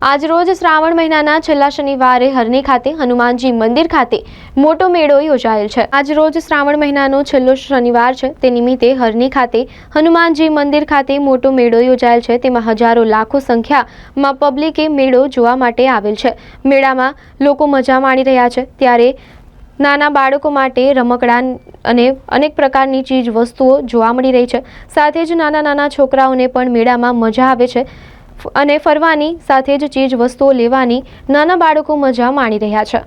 આજરોજ શ્રાવણ મહિનાના છેલ્લા શનિવારે હરણી ખાતે હનુમાનજી મંદિર ખાતે મોટો મેળો યોજાયેલ છે। આજરોજ શ્રાવણ મહિનાનો છેલ્લો શનિવાર છે, તે નિમિત્તે હરણી ખાતે હનુમાનજી મંદિર ખાતે મોટો મેળો યોજાયેલ છે। તેમાં હજારો લાખો સંખ્યામાં પબ્લિકે મેળો જોવા માટે આવેલ છે। મેળામાં લોકો મજા માણી રહ્યા છે, ત્યારે નાના બાળકો માટે રમકડા અને અનેક પ્રકારની ચીજ વસ્તુઓ જોવા મળી રહી છે। સાથે જ નાના છોકરાઓને પણ મેળામાં મજા આવે છે અને ફરવાની સાથે જ ચીજ વસ્તુઓ લેવાની નાના બાળકો મજા માણી રહ્યા છે।